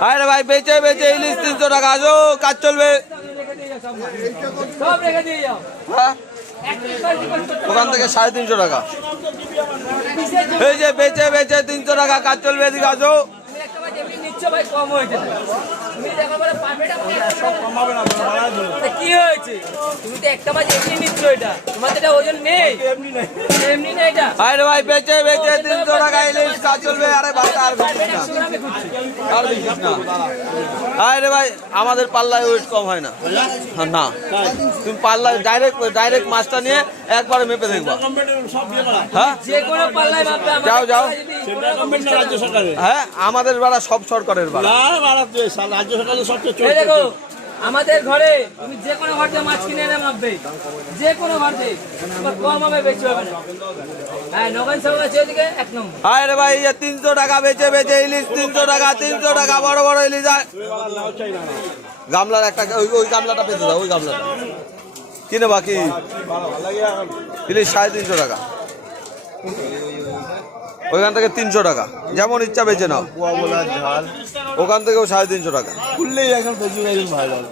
আরে ভাই বেঁচে বেঁচে ইলিশ তিনশো টাকা। আজও কাজ চলবে। হ্যাঁ। ওখান থেকে সাড়ে তিনশো টাকা। এই যে বেঁচে বেঁচে তিনশো টাকা কাজ চলবে এদিকে আজও তুমি একটা মাছ এমনি নিচ্ছ ভাই কম হয়েছে তুমি দেখো বলে পারবে না তা কি হয়েছে? তুমি তো একটা মাছ এমনি নিচ্ছ এটা। তোমার তো এটা ওজন নেই। এমনি নেই। এটা। আরে ভাই বেচে বেচে তিনশো টাকা ইলিশ কাজ চলবে। আরে ভাই আর পারবে বেচিস না। না একশো গ্রামে খুঁজছি আর বেচিস না। আরে ভাই আমাদের পাল্লায় ওয়েট কম হয় না। হ্যাঁ, না। তুমি পাল্লায় ডাইরেক্ট ডাইরেক্ট মাছটা নিয়ে একবারে মেপে দেখব। হ্যাঁ? যে কোনো পাল্লায় মাপবে আমাদের যাও, যাও। হ্যাঁ আমাদের বাড়া সব সরকারের বাড়া। না বাড়া তুই রাজ্য সরকারের সবচেয়ে আমাদের ঘরে তুমি যে কোনো ঘর থেকে মাছ কিনে এনে মাপবে। যে কোনো ঘর থেকে কম হবে বেশি হবে না। হ্যাঁ নগেন সব আছে ওইদিকে এক নম্বর। আরে ভাই তিনশো টাকা বেচে বেচে ইলিশ তিনশো টাকা তিনশো টাকা বড় বড় ইলিশ গামলার একটা ওই ওই গামলাটা পেতে দাও ওই গামলাটা। কিনে বাকি ইলিশ সাড়ে তিনশো টাকা। ওইখান থেকে তিনশো টাকা। যেমন ইচ্ছা বেচে নাও। ওখান থেকেও সাড়ে তিনশো টাকা। খুললেই এখন প্রচুর ভাইরাল।